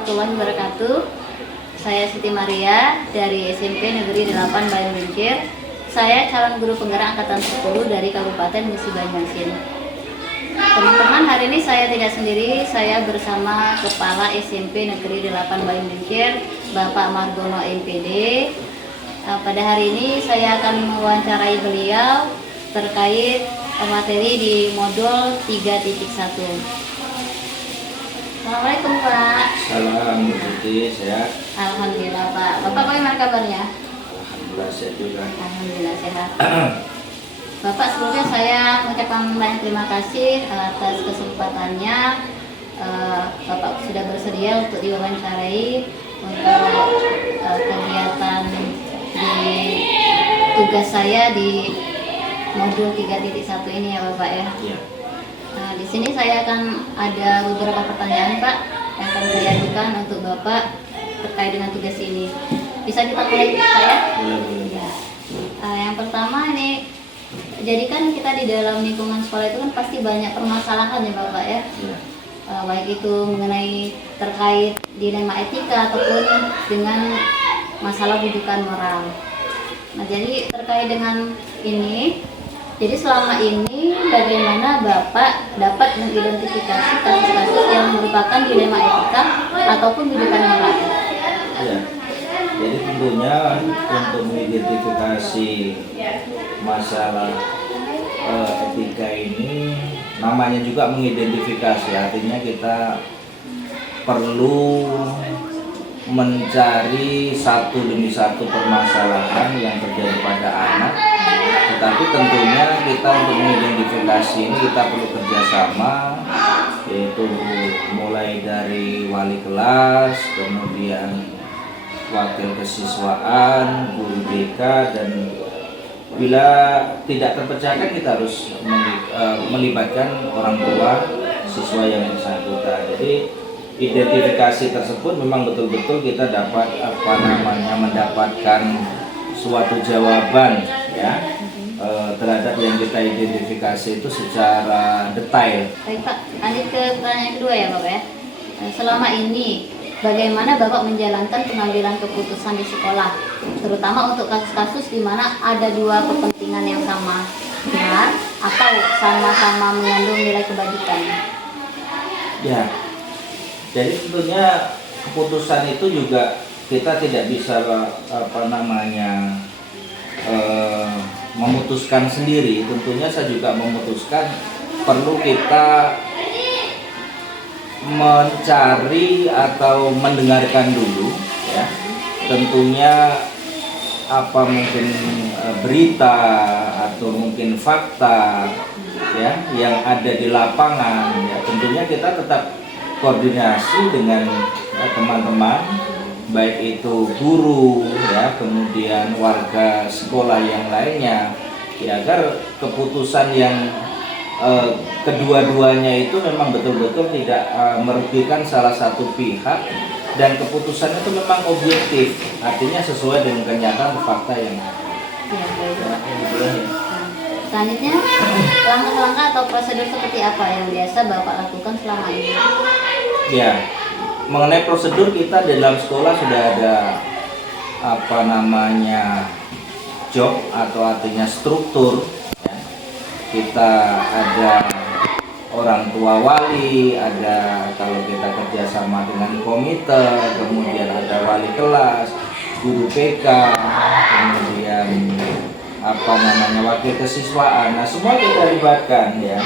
warahmatullahi wabarakatuh. Saya Siti Maria dari SMP Negeri 8 Bayung Lincir. Saya calon guru penggerak angkatan 10 dari Kabupaten Musi Banyu-Asin. Teman-teman, hari ini saya tidak sendiri, saya bersama Kepala SMP Negeri 8 Bayung Lincir, Bapak Margono MPD. Pada hari ini saya akan mewawancarai beliau terkait materi di modul 3.1. Assalamualaikum Pak. Salam Bu Siti, sehat? Alhamdulillah Pak. Bapak bagaimana kabarnya? Alhamdulillah sehat juga. Alhamdulillah sehat. Bapak, sebelumnya saya mengucapkan banyak terima kasih atas kesempatannya. Bapak sudah bersedia untuk diwawancarai untuk kegiatan di tugas saya di modul 3.1 ini ya Bapak ya. Iya. Nah, di sini saya akan ada beberapa pertanyaan Pak yang akan saya ajukan untuk Bapak terkait dengan tugas ini. Bisa kita mulai Pak ya? Boleh. Ya. Yang pertama ini, jadi kan kita di dalam lingkungan sekolah itu kan pasti banyak permasalahan ya Bapak ya. Iya. Baik itu mengenai terkait dilema etika ataupun dengan masalah rujukan moral. Nah, jadi terkait dengan ini, jadi selama ini bagaimana Bapak dapat mengidentifikasi kasus-kasus yang merupakan dilema etika ataupun rujukan moral? Iya. Jadi tentunya untuk mengidentifikasi masalah etika ini, namanya juga mengidentifikasi, artinya kita perlu mencari satu demi satu permasalahan yang terjadi pada anak. Tetapi tentunya kita untuk mengidentifikasi ini kita perlu kerjasama, yaitu mulai dari wali kelas, kemudian wakil kesiswaan, guru BK, dan bila tidak terpecahkan kita harus melibatkan orang tua siswa yang bersangkutan. Jadi identifikasi tersebut memang betul-betul kita dapat mendapatkan suatu jawaban ya terhadap yang kita identifikasi itu secara detail. Baik Pak, lanjut ke pertanyaan kedua ya Bapak ya. Selama ini bagaimana Bapak menjalankan pengambilan keputusan di sekolah, terutama untuk kasus-kasus di mana ada dua kepentingan yang sama, benar atau sama-sama mengandung nilai kebajikan? Ya, jadi tentunya keputusan itu juga kita tidak bisa memutuskan sendiri. Tentunya saya juga memutuskan perlu kita mencari atau mendengarkan dulu ya, tentunya mungkin berita atau mungkin fakta ya yang ada di lapangan ya. Tentunya kita tetap koordinasi dengan teman-teman, baik itu guru ya, kemudian warga sekolah yang lainnya ya, agar keputusan yang kedua-duanya itu memang betul-betul tidak merugikan salah satu pihak, dan keputusan itu memang objektif, artinya sesuai dengan kenyataan fakta yang ada. Ya, baik. Selanjutnya, langkah-langkah atau prosedur seperti apa yang biasa Bapak lakukan selama ini? Ya, mengenai prosedur, kita di dalam sekolah sudah ada job atau artinya struktur ya. Kita ada orang tua wali, ada kalau kita kerjasama dengan komite, kemudian ada wali kelas, guru PK, kemudian wakil kesiswaan. Nah, semua kita libatkan ya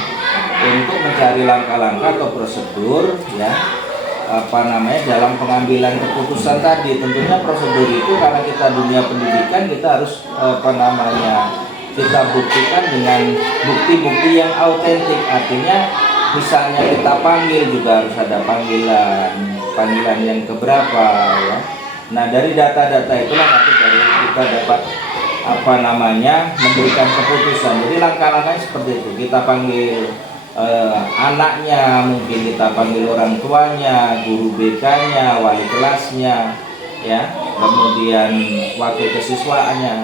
untuk mencari langkah-langkah atau prosedur ya dalam pengambilan keputusan tadi. Tentunya prosedur itu karena kita dunia pendidikan, kita harus kita buktikan dengan bukti-bukti yang autentik. Artinya misalnya kita panggil juga harus ada panggilan yang keberapa ya. Nah, dari data-data itulah nanti kita dapat memberikan keputusan. Jadi langkah-langkahnya seperti itu. Kita panggil anaknya, mungkin kita panggil orang tuanya, guru BK-nya, wali kelasnya, ya, kemudian wakil kesiswaannya,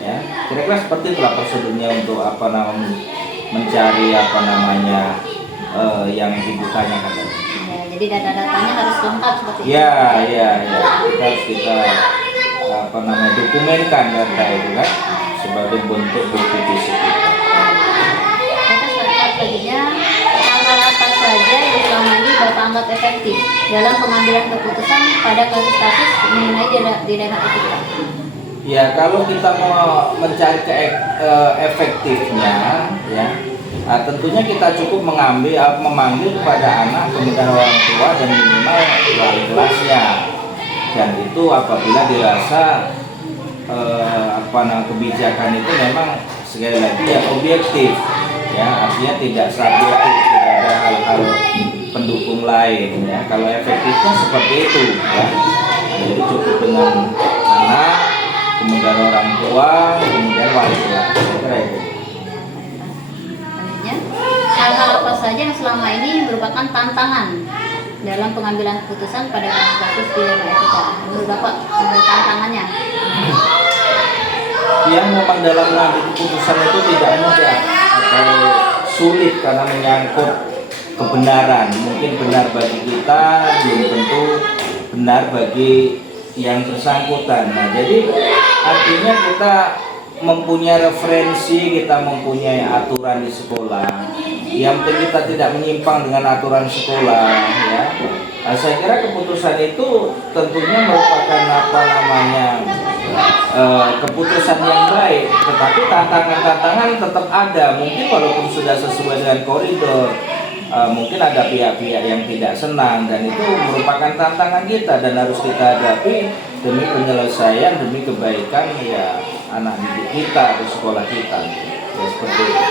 ya. Kira-kira seperti itulah prosedurnya untuk mencari yang dibutuhkan. Ya, Jadi data-datanya harus lengkap seperti itu. Ya, kita apa namanya dokumenkan data itu kan sebagai bentuk bukti fisik kita. Terus selanjutnya, hal-hal apa saja yang selama ini Bapak anggap efektif dalam pengambilan keputusan pada kasus-kasus mengenai dilema etika? Ya, kalau kita mau mencari efektifnya, ya, tentunya kita cukup memanggil kepada anak, kemudian orang tua dan minimal wali kelasnya. Dan itu apabila dirasa kebijakan itu memang sekali lagi ya objektif, ya, artinya tidak subjektif, tidak ada hal-hal pendukung lain, ya. Kalau efektifnya seperti itu, ya. Jadi cukup dengan anak, kemudian orang tua, kemudian wali kelas. Selanjutnya, hal-hal apa saja yang selama ini merupakan tantangan dalam pengambilan keputusan pada kasus dilema etika? Menurut Bapak, tantangannya? Yang memang dalam mengambil keputusan itu tidak mudah atau sulit karena menyangkut kebenaran. Mungkin benar bagi kita, belum tentu benar bagi yang bersangkutan. Nah, jadi artinya kita mempunyai referensi, kita mempunyai aturan di sekolah. Yang penting kita tidak menyimpang dengan aturan sekolah, ya. Nah, saya kira keputusan itu tentunya merupakan keputusan yang baik, tetapi tantangan-tantangan tetap ada. Mungkin walaupun sudah sesuai dengan koridor, mungkin ada pihak-pihak yang tidak senang, dan itu merupakan tantangan kita dan harus kita hadapi demi penyelesaian, demi kebaikan ya anak didik kita atau sekolah kita, ya seperti itu.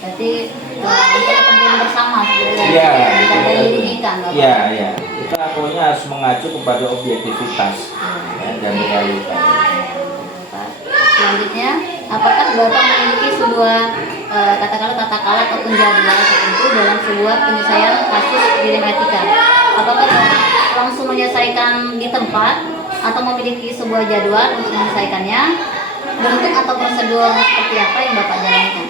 Berarti untuk kepentingan bersama sebenarnya Ya, tidak ada yang dirugikan, Bapak. Ya, kita pokoknya harus mengacu kepada objektivitas, ya, dan realitas. Selanjutnya, apakah Bapak memiliki sebuah katakanlah tata cara ataupun jadwal tertentu dalam sebuah penyelesaian kasus dilema etika? Apakah Bapak langsung menyelesaikan di tempat atau memiliki sebuah jadwal untuk menyelesaikannya? Bentuk atau prosedur seperti apa yang Bapak jalankan?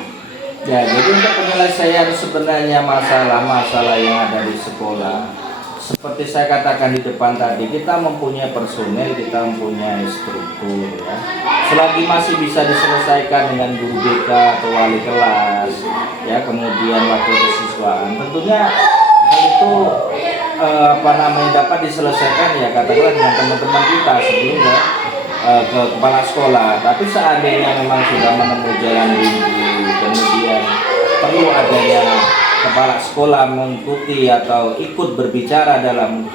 Ya, jadi untuk penyelesaian sebenarnya masalah-masalah yang ada di sekolah, seperti saya katakan di depan tadi, kita mempunyai personel, kita mempunyai struktur, ya. Selagi masih bisa diselesaikan dengan guru BK atau wali kelas, ya, kemudian waktu kesiswaan, tentunya hal itu dapat diselesaikan, ya, katakanlah dengan teman-teman kita sebelum ke kepala sekolah. Tapi seandainya memang sudah menemui jalan buntu, kemudian perlu adanya kepala sekolah mengikuti atau ikut berbicara dalam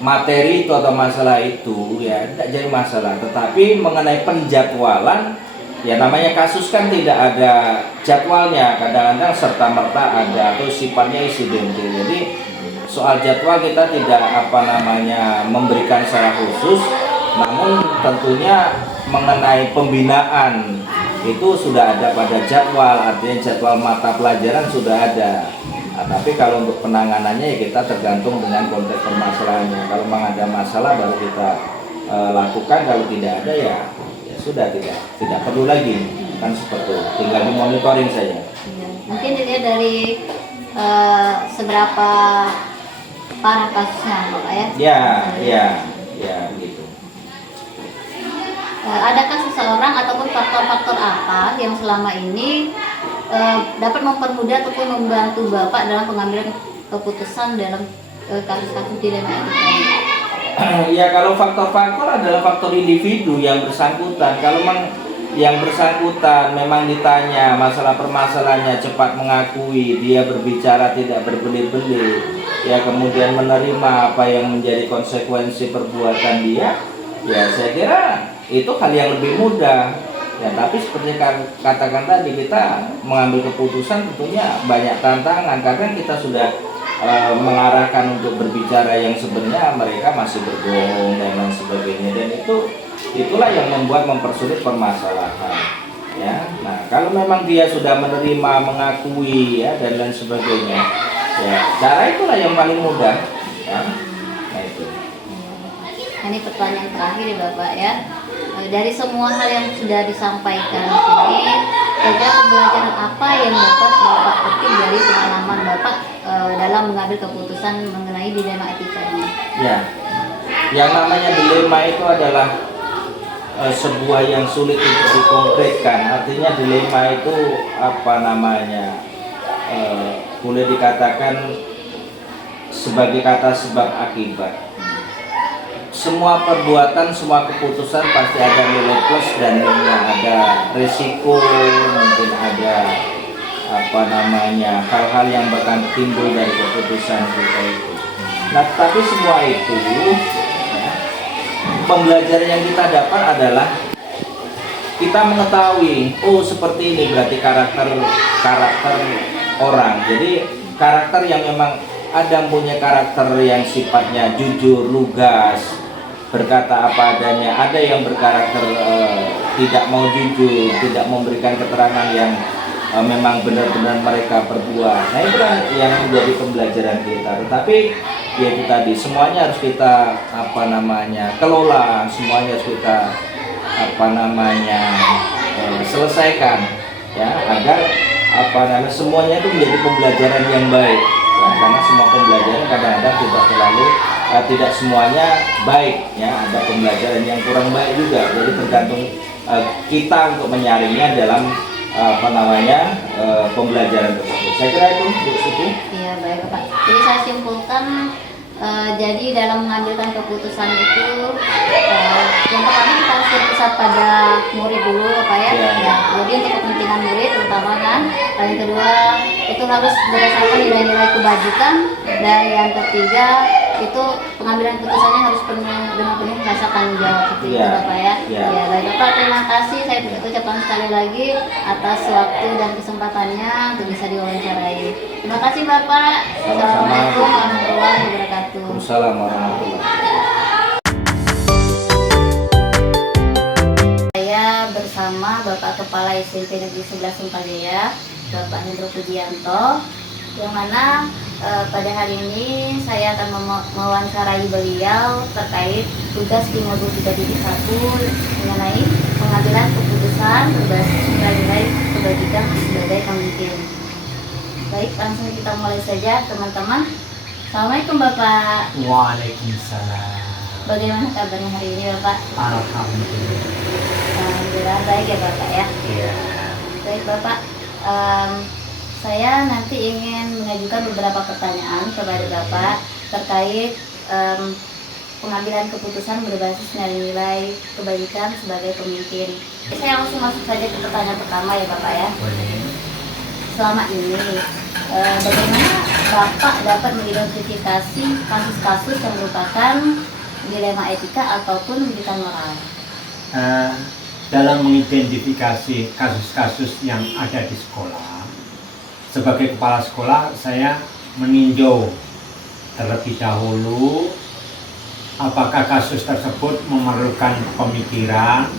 materi itu atau masalah itu, ya tidak jadi masalah. Tetapi mengenai penjadwalan, ya namanya kasus kan tidak ada jadwalnya, kadang-kadang serta-merta ada atau sifatnya insidental. Jadi soal jadwal kita tidak memberikan secara khusus, namun tentunya mengenai pembinaan itu sudah ada pada jadwal, artinya jadwal mata pelajaran sudah ada. Nah, tapi kalau untuk penanganannya ya kita tergantung dengan konteks permasalahannya. Kalau memang ada masalah baru kita lakukan, kalau tidak ada ya sudah tidak perlu lagi, kan seperti itu. Tinggal dimonitoring saja. Mungkin dilihat dari seberapa parah kasusnya, Bapak, ya? Ya, gitu. Adakah seseorang ataupun faktor-faktor apa yang selama ini dapat mempermudah ataupun membantu Bapak dalam pengambilan keputusan dalam kasus-kasus dilema etika ini? Ya, kalau faktor-faktor adalah faktor individu yang bersangkutan. Kalau memang yang bersangkutan memang ditanya masalah permasalahannya, cepat mengakui, dia berbicara tidak berbelit-belit, ya, kemudian menerima apa yang menjadi konsekuensi perbuatan dia, ya saya kira itu hal yang lebih mudah, ya. Tapi seperti katakan tadi, kita mengambil keputusan tentunya banyak tantangan, karena kita sudah mengarahkan untuk berbicara yang sebenarnya mereka masih berbohong dan lain sebagainya, dan itulah yang mempersulit permasalahan, ya. Nah, kalau memang dia sudah menerima, mengakui, ya, dan lain sebagainya, ya, cara itulah yang paling mudah, ya. Nah, itu. Ini pertanyaan terakhir ya, Bapak, ya. Dari semua hal yang sudah disampaikan di sini, Kira-kira pembelajaran apa yang dapat Bapak petik dari pengalaman Bapak dalam mengambil keputusan mengenai dilema etika ini? Ya, yang namanya dilema itu adalah sebuah yang sulit untuk dikonkretkan. Artinya dilema itu apa namanya, boleh dikatakan sebagai kata sebab akibat. Semua perbuatan, semua keputusan pasti ada nilai plus dan ada risiko, mungkin ada apa namanya, hal-hal yang bakal timbul dari keputusan kita itu. Nah, tapi semua itu ya, pembelajaran yang kita dapat adalah kita mengetahui, oh seperti ini berarti karakter orang. Jadi karakter yang memang ada punya karakter yang sifatnya jujur, lugas, berkata apa adanya. Ada yang berkarakter tidak mau jujur, tidak memberikan keterangan yang memang benar-benar mereka perbuat. Nah, itu kan yang menjadi pembelajaran kita. Tetapi ya itu tadi, semuanya harus kita apa namanya kelola, semuanya harus kita apa namanya selesaikan ya, agar apa namanya semuanya itu menjadi pembelajaran yang baik ya, karena semua pembelajaran kadang-kadang tidak semuanya baik ya, ada pembelajaran yang kurang baik juga. Jadi tergantung kita untuk menyaringnya dalam apa namanya pembelajaran tersebut. Saya kira itu, Bu Siti. Iya, baik Bapak. Jadi saya simpulkan, jadi dalam mengambilkan keputusan itu yang pertama kita harus berpusat pada murid dulu Bapak ya. Iya. Ya, jadi untuk kepentingan murid terutama kan. Yang kedua itu harus berdasarkan nilai-nilai kebajikan, dan yang ketiga itu pengambilan keputusannya harus dengan penuh rasa tanggung jawab seperti itu Iya. Bapak ya. Iya. Ya, baik Bapak, terima kasih. Saya ucapkan sekali lagi atas waktu dan kesempatannya untuk bisa diwawancarai. Terima kasih Bapak. Sama-sama. Assalamualaikum warahmatullahi wabarakatuh. Waalaikumsalam warahmatullahi wabarakatuh. Saya bersama Bapak Kepala SMP Negeri 11 Sumpajaya, Bapak Hendro Pujianto, yang mana pada hari ini saya akan mewawancarai beliau terkait tugas di modul 3.1 mengenai pengambilan keputusan berbasis nilai-nilai kebajikan sebagai pemimpin. Baik, langsung kita mulai saja teman-teman. Assalamualaikum Bapak. Waalaikumsalam. Bagaimana kabarnya hari ini Bapak? Alhamdulillah. Alhamdulillah baik ya Bapak ya. Iya. Baik Bapak, saya nanti ingin mengajukan beberapa pertanyaan kepada Bapak terkait pengambilan keputusan berbasis nilai-nilai kebajikan sebagai pemimpin. Saya langsung masuk saja ke pertanyaan pertama ya Bapak ya. Boleh. Selama ini bagaimana Bapak dapat mengidentifikasi kasus-kasus yang merupakan dilema etika ataupun pendidikan moral? Dalam mengidentifikasi kasus-kasus yang ada di sekolah, sebagai kepala sekolah saya meninjau terlebih dahulu apakah kasus tersebut memerlukan pemikiran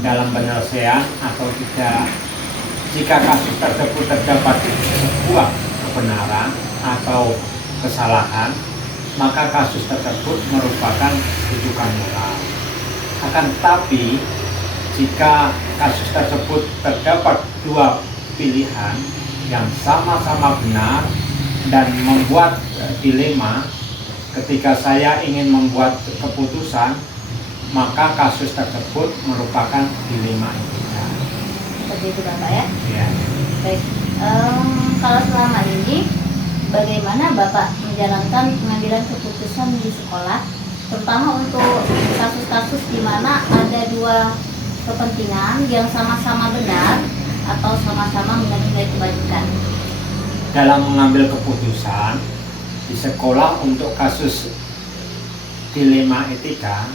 dalam penyelesaian atau tidak. Jika kasus tersebut terdapat sebuah kebenaran atau kesalahan, maka kasus tersebut merupakan rujukan moral. Akan tetapi, jika kasus tersebut terdapat dua pilihan yang sama-sama benar dan membuat dilema, ketika saya ingin membuat keputusan, maka kasus tersebut merupakan dilema etika. Seperti itu Bapak ya. Ya. Baik, kalau selama ini bagaimana Bapak menjalankan pengambilan keputusan di sekolah, terutama untuk kasus-kasus di mana ada dua kepentingan yang sama-sama benar atau sama-sama mengandung nilai kebajikan? Dalam mengambil keputusan di sekolah untuk kasus dilema etika,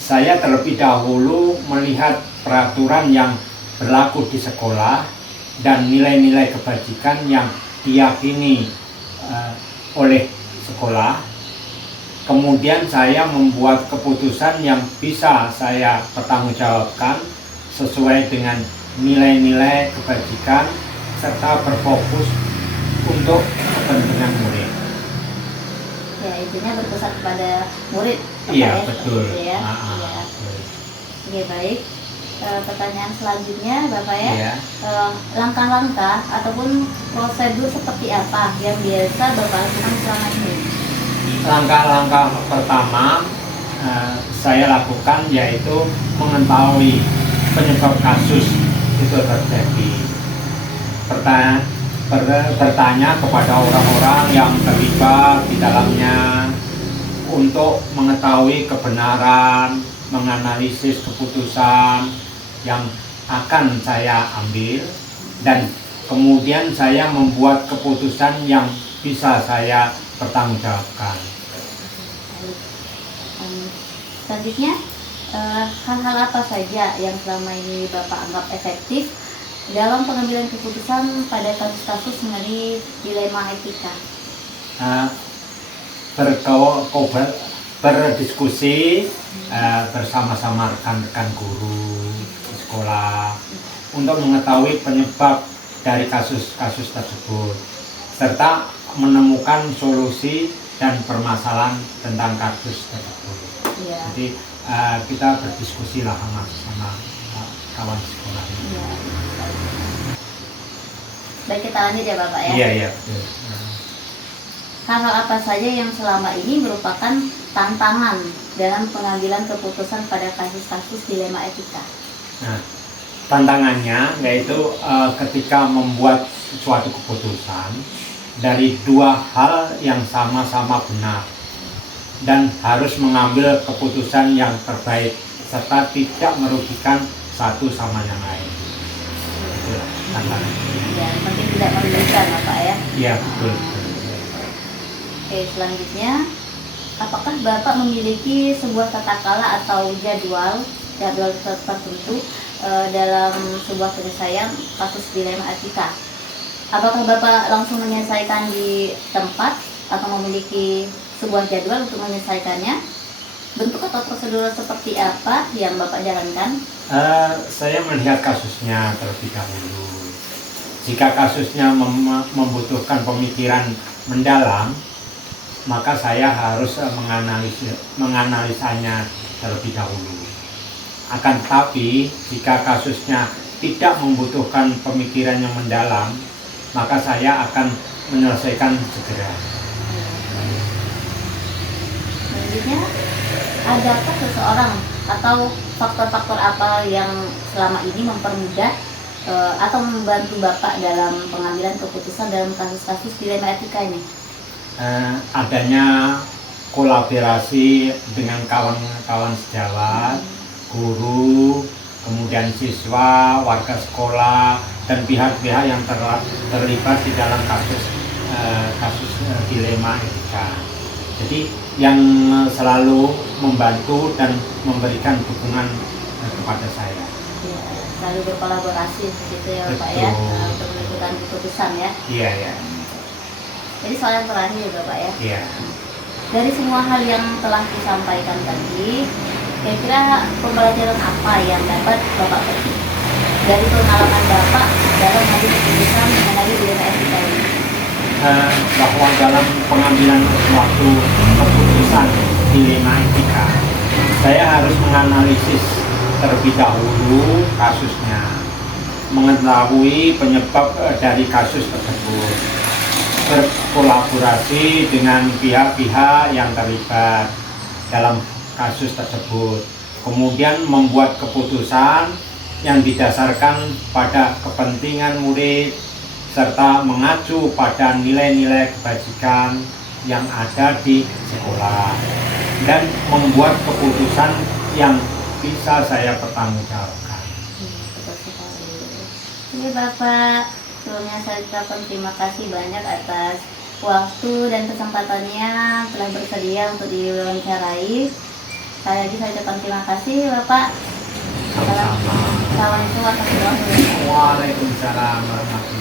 saya terlebih dahulu melihat peraturan yang berlaku di sekolah dan nilai-nilai kebajikan yang diyakini oleh sekolah. Kemudian saya membuat keputusan yang bisa saya pertanggungjawabkan sesuai dengan nilai-nilai kebajikan serta berfokus untuk kepentingan murid. Ya, intinya berpusat kepada murid. Iya, Bapak ya, betul. seperti itu ya. Iya. Betul. Oke, baik. pertanyaan selanjutnya Bapak ya. Iya. Langkah-langkah ataupun prosedur seperti apa yang biasa Bapak lakukan selama ini? Langkah-langkah pertama saya lakukan yaitu mengetahui penyebab kasus itu terjadi. Bertanya kepada orang-orang yang terlibat di dalamnya untuk mengetahui kebenaran, menganalisis keputusan yang akan saya ambil, dan kemudian saya membuat keputusan yang bisa saya pertanggungjawabkan. Selanjutnya, hal-hal apa saja yang selama ini Bapak anggap efektif dalam pengambilan keputusan pada kasus-kasus mengenai dilema etika? Berdiskusi bersama-sama rekan-rekan guru di sekolah untuk mengetahui penyebab dari kasus-kasus tersebut, serta menemukan solusi dan permasalahan tentang kasus tersebut. Ya. Jadi kita berdiskusi lah sama kawan sekolah. Ya. Baik, kita lanjut ya Bapak ya. Iya. Betul. Hal-hal apa saja yang selama ini merupakan tantangan dalam pengambilan keputusan pada kasus-kasus dilema etika? Nah, tantangannya yaitu ketika membuat suatu keputusan dari dua hal yang sama-sama benar dan harus mengambil keputusan yang terbaik serta tidak merugikan satu sama yang lain. Itulah tantangannya. Ya, mungkin tidak merugikan Bapak ya. Iya, betul. Oke, selanjutnya, apakah Bapak memiliki sebuah tata kala atau jadwal tertentu dalam sebuah penyelesaian kasus dilema etika? Apakah Bapak langsung menyelesaikan di tempat atau memiliki sebuah jadwal untuk menyelesaikannya? Bentuk atau prosedur seperti apa yang Bapak jalankan? Saya melihat kasusnya terlebih dahulu. Jika kasusnya membutuhkan pemikiran mendalam, maka saya harus menganalisanya terlebih dahulu. Akan tetapi, jika kasusnya tidak membutuhkan pemikiran yang mendalam, maka saya akan menyelesaikan segera. Selanjutnya, adakah seseorang atau faktor-faktor apa yang selama ini mempermudah atau membantu Bapak dalam pengambilan keputusan dalam kasus-kasus dilema etika ini? Adanya kolaborasi dengan kawan-kawan sejawat, guru, kemudian siswa, warga sekolah, dan pihak-pihak yang terlibat di dalam kasus dilema etika. Jadi yang selalu membantu dan memberikan dukungan kepada saya. Ya, selalu berkolaborasi begitu ya Bapak ya, untuk menentukan keputusan ya. Iya. Jadi soal yang terakhir ya Bapak ya. Iya. Dari semua hal yang telah disampaikan tadi, kira-kira pembelajaran apa yang dapat Bapak petik dari pengalaman Bapak dalam mengambil keputusan mengenai dilema etika ini? Bahwa dalam pengambilan suatu keputusan dilema etika, saya harus menganalisis terlebih dahulu kasusnya, mengetahui penyebab dari kasus tersebut, berkolaborasi dengan pihak-pihak yang terlibat dalam kasus tersebut, kemudian membuat keputusan yang didasarkan pada kepentingan murid serta mengacu pada nilai-nilai kebajikan yang ada di sekolah, dan membuat keputusan yang bisa saya pertanggungjawabkan. Betul sekali. Oke Bapak, sebelumnya saya ucapkan terima kasih banyak atas waktu dan kesempatannya telah bersedia untuk diwawancarai. Saya ucapkan terima kasih Bapak. Sama-sama. Assalamualaikum warahmatullahi wabarakatuh. Waalaikumsalam warahmatullahi wabarakatuh.